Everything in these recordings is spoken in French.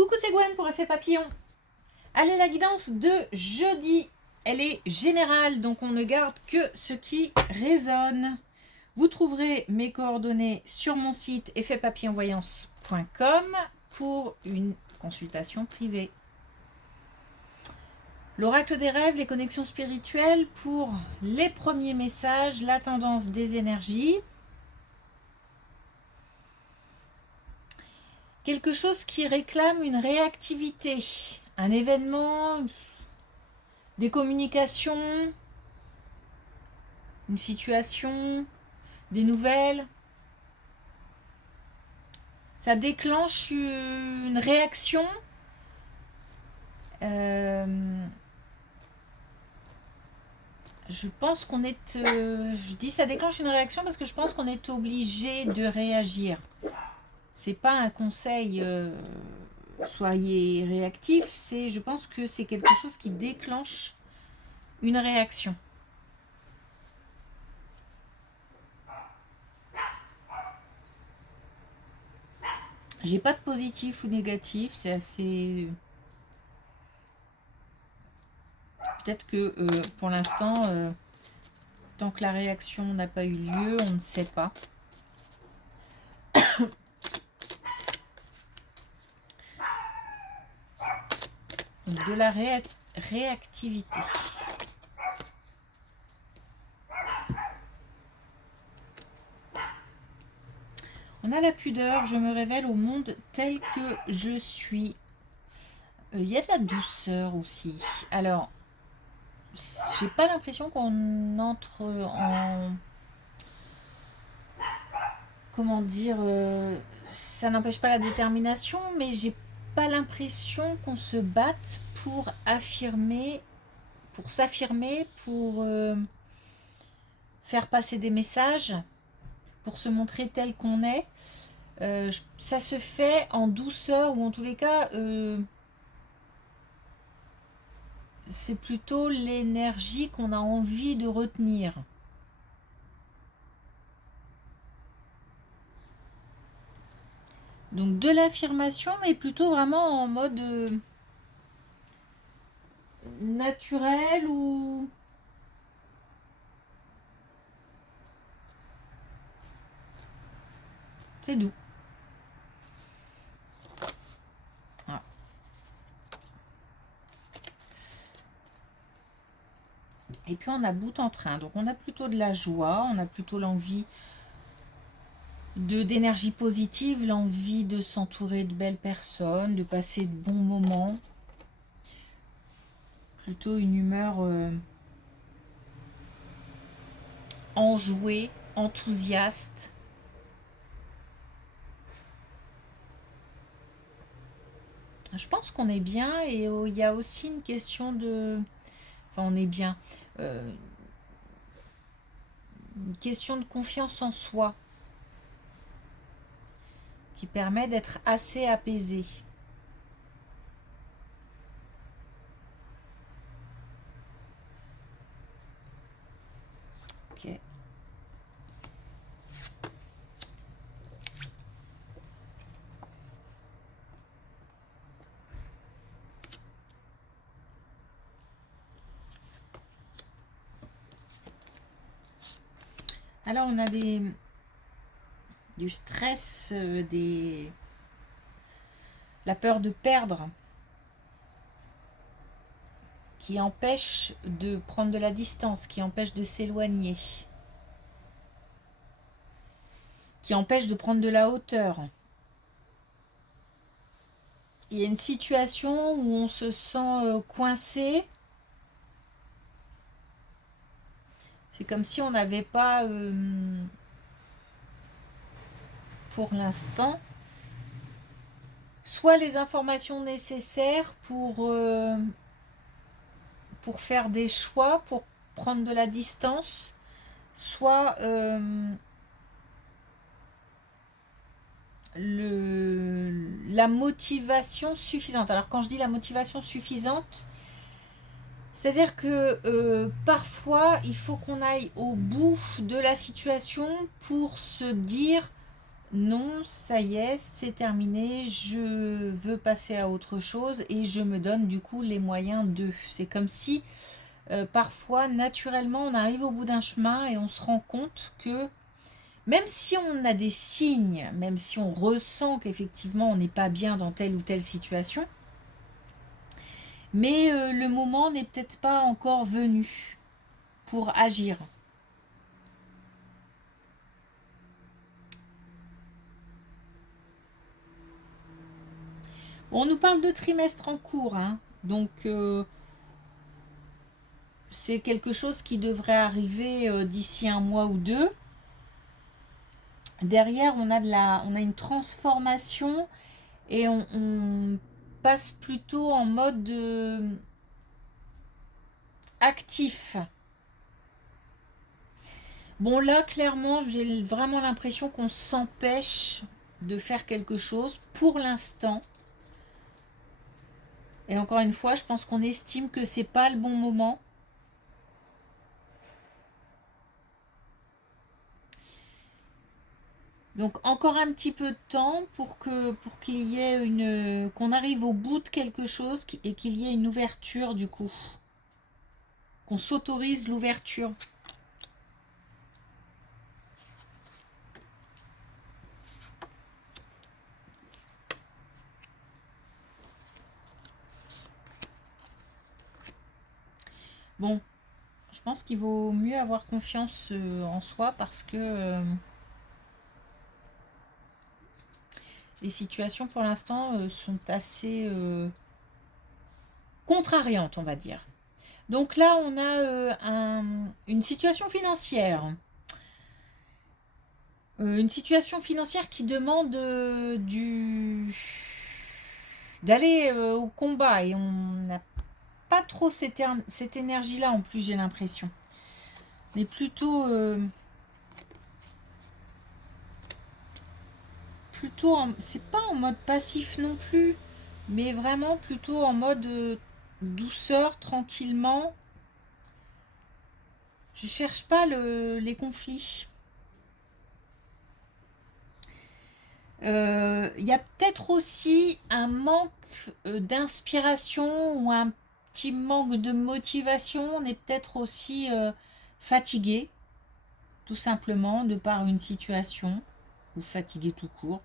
Coucou, c'est Gwen pour Effet Papillon. Allez, la guidance de jeudi, elle est générale, donc on ne garde que ce qui résonne. Vous trouverez mes coordonnées sur mon site effetpapillonvoyance.com pour une consultation privée. L'oracle des rêves, les connexions spirituelles pour les premiers messages, la tendance des énergies. Quelque chose qui réclame une réactivité, un événement, des communications, une situation, des nouvelles. Ça déclenche une réaction. Je pense qu'on est... je dis ça déclenche une réaction parce que je pense qu'on est obligé de réagir. C'est pas un conseil... soyez réactifs, je pense que c'est quelque chose qui déclenche une réaction. J'ai pas de positif ou négatif, c'est assez... Peut-être que pour l'instant, tant que la réaction n'a pas eu lieu, on ne sait pas. De la réactivité. On a la pudeur, je me révèle au monde tel que je suis. Il y a de la douceur aussi. Alors, j'ai pas l'impression qu'on entre en... Comment dire, ça n'empêche pas la détermination, mais j'ai pas l'impression qu'on se batte pour affirmer, pour s'affirmer, pour faire passer des messages, pour se montrer tel qu'on est. Ça se fait en douceur, ou en tous les cas, c'est plutôt l'énergie qu'on a envie de retenir. Donc de l'affirmation, mais plutôt vraiment en mode naturel ou... C'est doux. Ah. Et puis on a bout en train. Donc on a plutôt de la joie, on a plutôt l'envie d'énergie positive, l'envie de s'entourer de belles personnes, de passer de bons moments. Plutôt une humeur enjouée, enthousiaste. Je pense qu'on est bien et il y a aussi une question de... Enfin, on est bien. Une question de confiance en soi qui permet d'être assez apaisé. Ok. Alors on a du stress, la peur de perdre qui empêche de prendre de la distance, qui empêche de s'éloigner, qui empêche de prendre de la hauteur. Il y a une situation où on se sent coincé. C'est comme si on n'avait pas, pour l'instant, soit les informations nécessaires pour faire des choix, pour prendre de la distance, soit la motivation suffisante. Alors quand je dis la motivation suffisante, c'est-à-dire que parfois il faut qu'on aille au bout de la situation pour se dire non, ça y est, c'est terminé, je veux passer à autre chose et je me donne du coup les moyens de. C'est comme si parfois, naturellement, on arrive au bout d'un chemin et on se rend compte que même si on a des signes, même si on ressent qu'effectivement on n'est pas bien dans telle ou telle situation, mais le moment n'est peut-être pas encore venu pour agir. On nous parle de trimestre en cours, hein, donc c'est quelque chose qui devrait arriver d'ici un mois ou deux. Derrière, on a une transformation et on passe plutôt en mode actif. Bon, là, clairement, j'ai vraiment l'impression qu'on s'empêche de faire quelque chose pour l'instant. Et encore une fois, je pense qu'on estime que c'est pas le bon moment. Donc encore un petit peu de temps pour qu'il y ait qu'on arrive au bout de quelque chose et qu'il y ait une ouverture du coup. Qu'on s'autorise l'ouverture. Bon, je pense qu'il vaut mieux avoir confiance en soi parce que les situations pour l'instant sont assez contrariantes, on va dire. Donc là, on a une situation financière. Une situation financière qui demande d'aller au combat et on n'a pas trop cette énergie-là en plus, j'ai l'impression. On est plutôt, c'est pas en mode passif non plus, mais vraiment plutôt en mode douceur, tranquillement. Je cherche pas les conflits. Il y a peut-être aussi un manque d'inspiration ou un petit manque de motivation. On est peut-être aussi fatigué, tout simplement, de par une situation, ou fatigué tout court.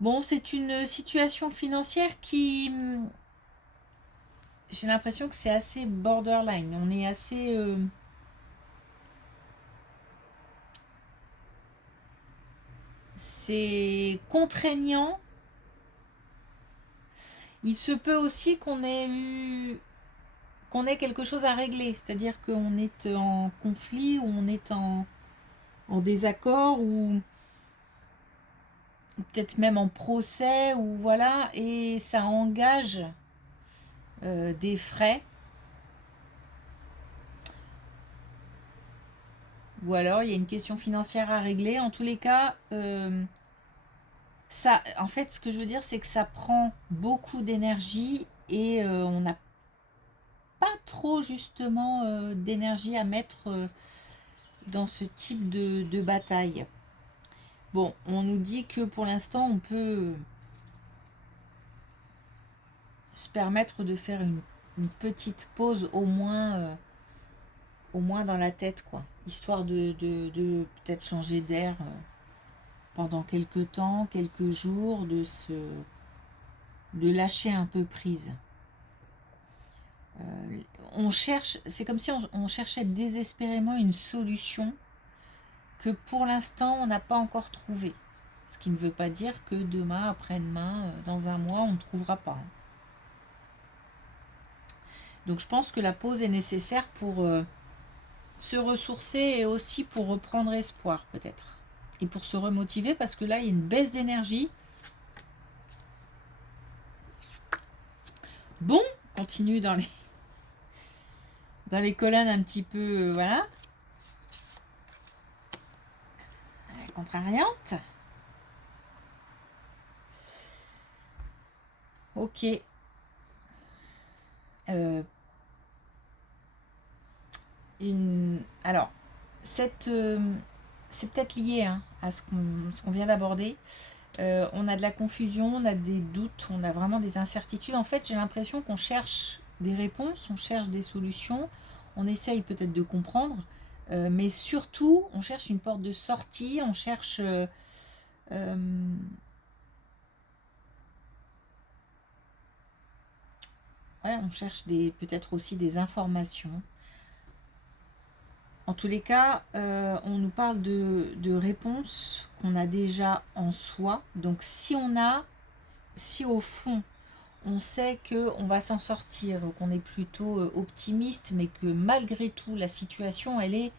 Bon, c'est une situation financière qui, j'ai l'impression que c'est assez borderline. On est assez... c'est contraignant. Il se peut aussi qu'on ait quelque chose à régler, c'est-à-dire qu'on est en conflit ou on est en désaccord ou peut-être même en procès ou voilà, et ça engage des frais ou alors il y a une question financière à régler. En tous les cas, ça, en fait, ce que je veux dire, c'est que ça prend beaucoup d'énergie et on n'a pas trop justement d'énergie à mettre dans ce type de bataille. Bon, on nous dit que pour l'instant, on peut se permettre de faire une petite pause au moins dans la tête, quoi. Histoire de peut-être changer d'air pendant quelques temps, quelques jours, de lâcher un peu prise. On cherche, c'est comme si on cherchait désespérément une solution que pour l'instant on n'a pas encore trouvée. Ce qui ne veut pas dire que demain, après-demain, dans un mois, on ne trouvera pas. Donc je pense que la pause est nécessaire pour se ressourcer et aussi pour reprendre espoir peut-être. Et pour se remotiver parce que là, il y a une baisse d'énergie. Bon, on continue dans les colonnes un petit peu, voilà, contrariantes. Ok. Euh, alors, cette c'est peut-être lié hein, à ce qu'on vient d'aborder. On a de la confusion, on a des doutes, on a vraiment des incertitudes. En fait, j'ai l'impression qu'on cherche des réponses, on cherche des solutions, on essaye peut-être de comprendre, mais surtout, on cherche une porte de sortie, on cherche... euh, ouais, on cherche peut-être aussi des informations. En tous les cas, on nous parle de réponses qu'on a déjà en soi. Donc si au fond, on sait qu'on va s'en sortir, qu'on est plutôt optimiste, mais que malgré tout, la situation, elle est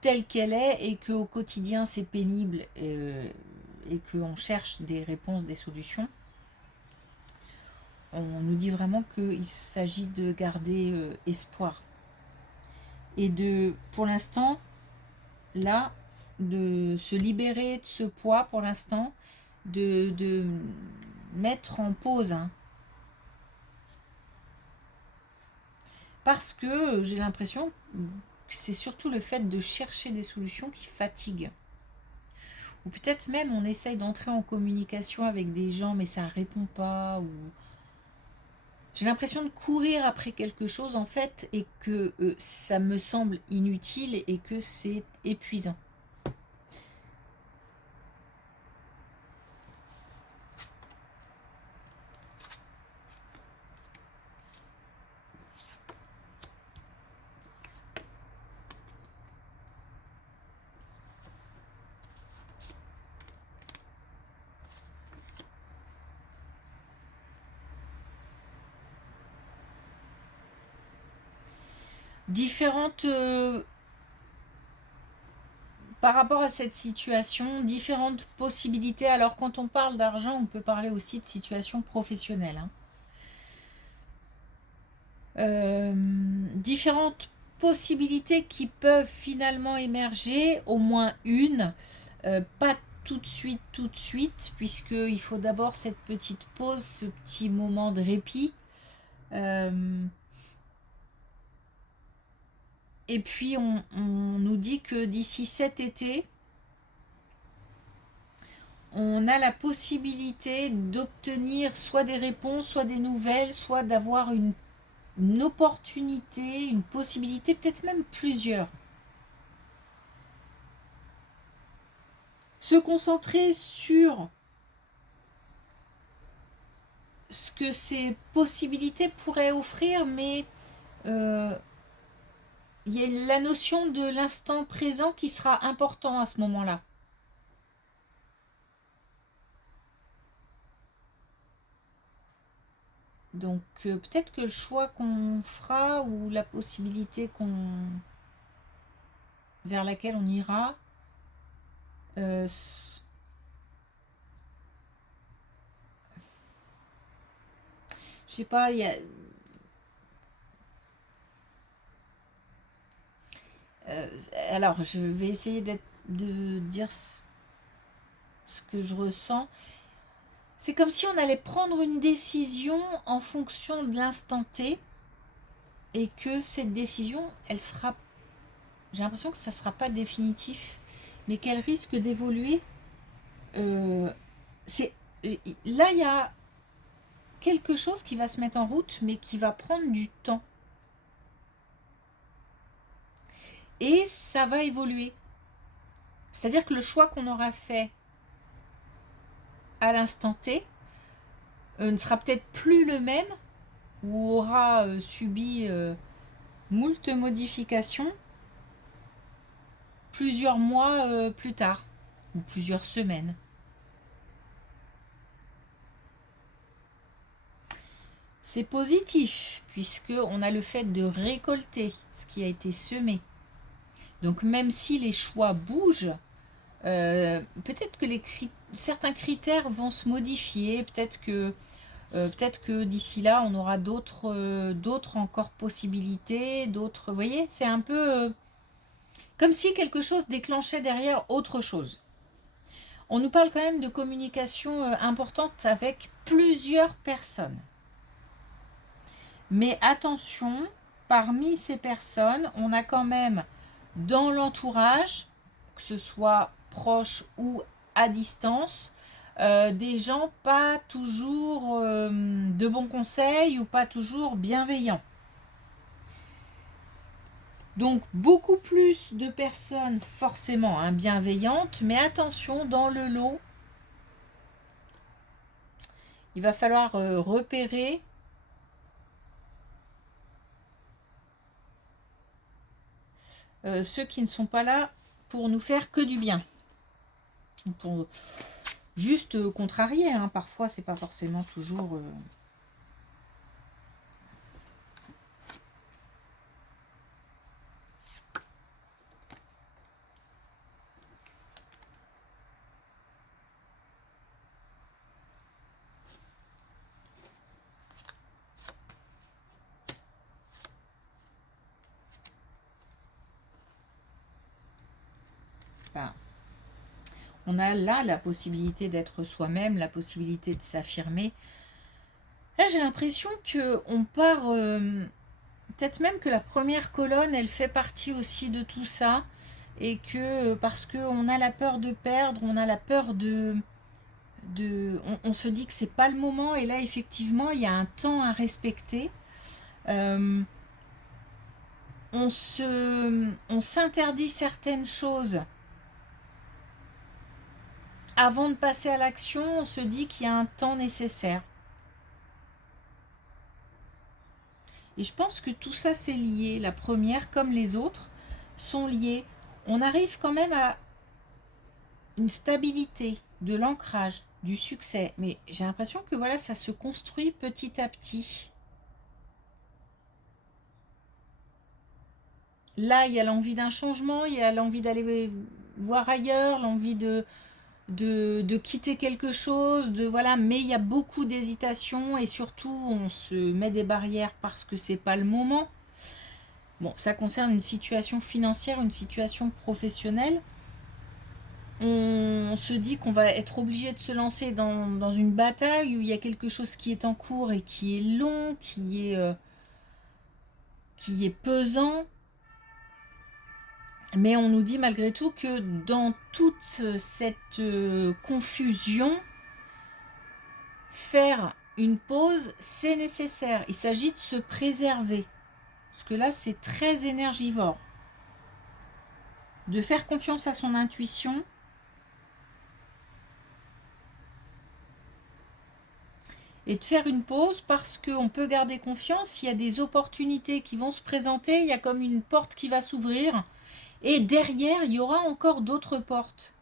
telle qu'elle est, et qu'au quotidien, c'est pénible, et qu'on cherche des réponses, des solutions, on nous dit vraiment qu'il s'agit de garder espoir. Et pour l'instant, là, de se libérer de ce poids pour l'instant, de mettre en pause, hein. Parce que j'ai l'impression que c'est surtout le fait de chercher des solutions qui fatigue. Ou peut-être même on essaye d'entrer en communication avec des gens mais ça répond pas. Ou j'ai l'impression de courir après quelque chose en fait et que ça me semble inutile et que c'est épuisant. Différentes par rapport à cette situation, différentes possibilités. Alors quand on parle d'argent, on peut parler aussi de situation professionnelle, hein. Différentes possibilités qui peuvent finalement émerger, au moins une, pas tout de suite, puisqu'il faut d'abord cette petite pause, ce petit moment de répit. Et puis on nous dit que d'ici cet été, on a la possibilité d'obtenir soit des réponses, soit des nouvelles, soit d'avoir une opportunité, une possibilité, peut-être même plusieurs. Se concentrer sur ce que ces possibilités pourraient offrir, mais il y a la notion de l'instant présent qui sera important à ce moment-là. Donc peut-être que le choix qu'on fera ou la possibilité vers laquelle on ira, je sais pas, il y a, alors je vais essayer de dire ce que je ressens. C'est comme si on allait prendre une décision en fonction de l'instant T, et que cette décision, elle sera, j'ai l'impression que ça ne sera pas définitif, mais qu'elle risque d'évoluer. C'est Là, il y a quelque chose qui va se mettre en route, mais qui va prendre du temps. Et ça va évoluer. C'est-à-dire que le choix qu'on aura fait à l'instant T ne sera peut-être plus le même, ou aura subi moult modifications plusieurs mois plus tard, ou plusieurs semaines. C'est positif, puisqu'on a le fait de récolter ce qui a été semé. Donc même si les choix bougent, peut-être que certains critères vont se modifier, peut-être que d'ici là, on aura d'autres encore possibilités, d'autres... Vous voyez, c'est un peu comme si quelque chose déclenchait derrière autre chose. On nous parle quand même de communication importante avec plusieurs personnes. Mais attention, parmi ces personnes, on a quand même dans l'entourage que ce soit proche ou à distance, des gens pas toujours de bons conseils ou pas toujours bienveillants. Donc beaucoup plus de personnes forcément bienveillantes, mais attention, dans le lot, il va falloir repérer ceux qui ne sont pas là pour nous faire que du bien. Pour juste contrarier, parfois c'est pas forcément toujours... Enfin, on a là la possibilité d'être soi-même, la possibilité de s'affirmer. Là, j'ai l'impression qu'on part... peut-être même que la première colonne, elle fait partie aussi de tout ça. Et que parce qu'on a la peur de perdre, on a la peur on se dit que c'est pas le moment. Et là, effectivement, il y a un temps à respecter. On s'interdit certaines choses. Avant de passer à l'action, on se dit qu'il y a un temps nécessaire. Et je pense que tout ça, c'est lié. La première, comme les autres, sont liées. On arrive quand même à une stabilité, de l'ancrage, du succès. Mais j'ai l'impression que voilà, ça se construit petit à petit. Là, il y a l'envie d'un changement, il y a l'envie d'aller voir ailleurs, l'envie de quitter quelque chose, voilà, mais il y a beaucoup d'hésitation et surtout on se met des barrières parce que c'est pas le moment. Bon, ça concerne une situation financière, une situation professionnelle. On se dit qu'on va être obligé de se lancer dans une bataille où il y a quelque chose qui est en cours et qui est long, qui est pesant. Mais on nous dit malgré tout que dans toute cette confusion, faire une pause, c'est nécessaire. Il s'agit de se préserver. Parce que là, c'est très énergivore. De faire confiance à son intuition. Et de faire une pause parce qu'on peut garder confiance. Il y a des opportunités qui vont se présenter. Il y a comme une porte qui va s'ouvrir. Et derrière, il y aura encore d'autres portes.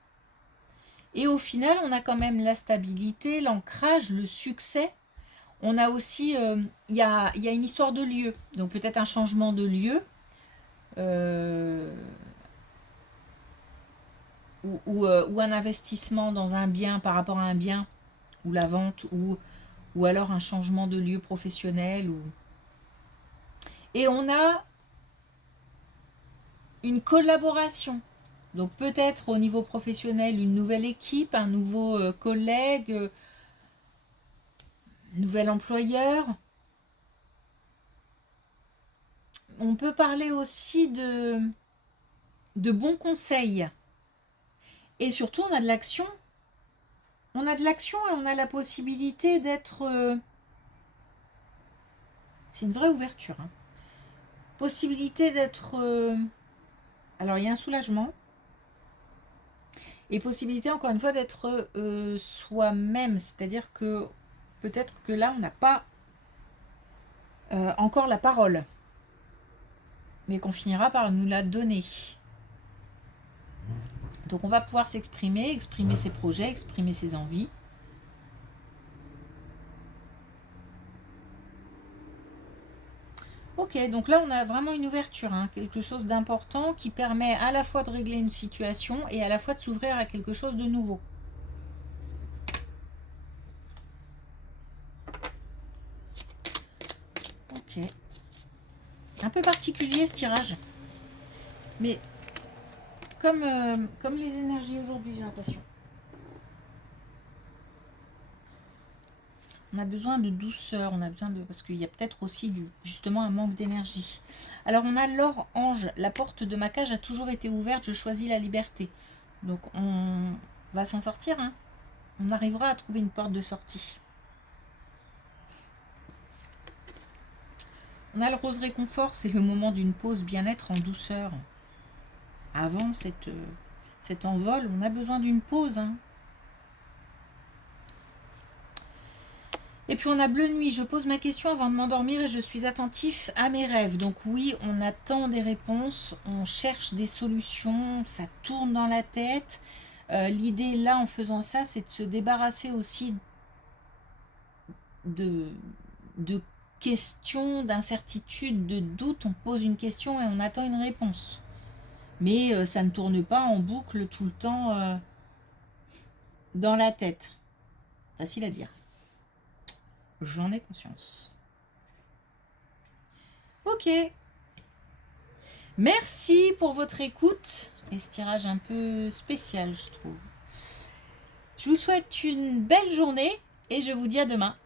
Et au final, on a quand même la stabilité, l'ancrage, le succès. On a aussi, il y a une histoire de lieu. Donc peut-être un changement de lieu. Ou un investissement dans un bien par rapport à un bien. Ou la vente. Ou alors un changement de lieu professionnel. Et on a une collaboration. Donc peut-être au niveau professionnel, une nouvelle équipe, un nouveau collègue, nouvel employeur. On peut parler aussi de bons conseils. Et surtout, on a de l'action. On a de l'action et on a la possibilité d'être... c'est une vraie ouverture. Possibilité d'être... alors, il y a un soulagement. Et possibilité, encore une fois, d'être soi-même. C'est-à-dire que peut-être que là, on n'a pas encore la parole. Mais qu'on finira par nous la donner. Donc on va pouvoir s'exprimer, exprimer ses projets, exprimer ses envies. Ok, donc là on a vraiment une ouverture, quelque chose d'important qui permet à la fois de régler une situation et à la fois de s'ouvrir à quelque chose de nouveau. Ok. Un peu particulier ce tirage. Mais comme les énergies aujourd'hui, j'ai l'impression. On a besoin de douceur, on a besoin de... Parce qu'il y a peut-être aussi justement un manque d'énergie. Alors on a l'or ange. La porte de ma cage a toujours été ouverte, je choisis la liberté. Donc on va s'en sortir, hein. On arrivera à trouver une porte de sortie. On a le rose réconfort, c'est le moment d'une pause bien-être en douceur. Avant cet envol, on a besoin d'une pause, hein. Et puis on a bleu nuit, je pose ma question avant de m'endormir et je suis attentif à mes rêves. Donc oui, on attend des réponses, on cherche des solutions, ça tourne dans la tête. L'idée là, en faisant ça, c'est de se débarrasser aussi de questions, d'incertitudes, de doutes. On pose une question et on attend une réponse. Mais ça ne tourne pas en boucle tout le temps dans la tête. Facile à dire. J'en ai conscience. Ok. Merci pour votre écoute. Et ce tirage un peu spécial, je trouve. Je vous souhaite une belle journée et je vous dis à demain.